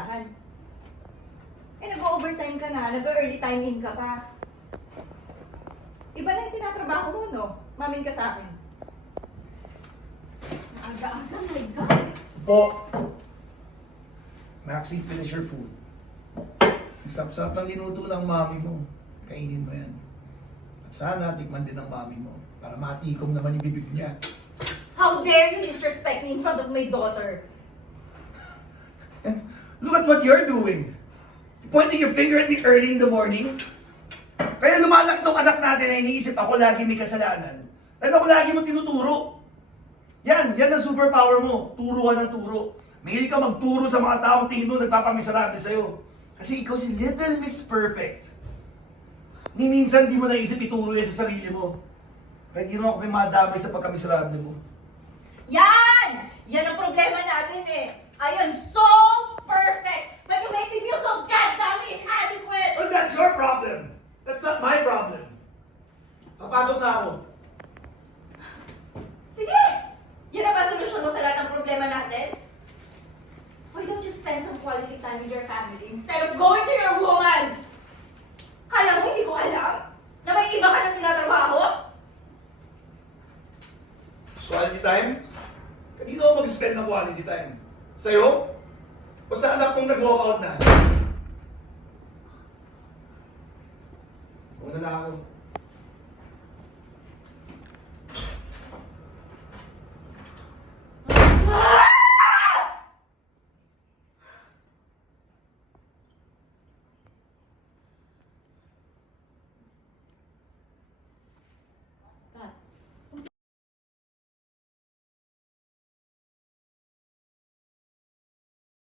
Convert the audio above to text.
tindahan. Eh, nag-overtime ka na, nag-early time in ka pa. Iba na yung tinatrabaho mo, no? Mamin ka sa akin. Aga-aga, my God. Po! Maxie, finish your food. Ang sarap-sarap ng linuto ng mami mo. Kainin mo yan. At sana tikman din ng mami mo para matikom naman yung bibig niya. How dare you disrespect me in front of my daughter? And look at what you're doing. Pointing your finger at me early in the morning. Kaya lumalaki tong anak natin na iniisip ako lagi may kasalanan. Dahil ako lagi mo tinuturo. Yan ang superpower mo. Turo ka ng turo. Mahilig ka magturo sa mga taong tingin mo nagpapamisarable sa'yo. Kasi ikaw si Little Miss Perfect. Ni minsan di mo naisip ituro yan sa sarili mo. Kaya di naman ako may madamay sa pagkamisarable mo. Yan! Yan ang problema natin eh. I am so perfect, but you make me feel so goddamn inadequate! Well, that's your problem. That's not my problem. Papasok na ako. Sige! Yan na ba solusyon mo sa lahat ng problema natin? Why don't you spend some quality time with your family instead of going to your woman? Kala mo hindi ko alam na may iba ka nang tinatrabaho? Quality time? Kanino ako mag-spend ng quality time? Sa'yo? O sa anak kong nag-walkout na? Una na ako.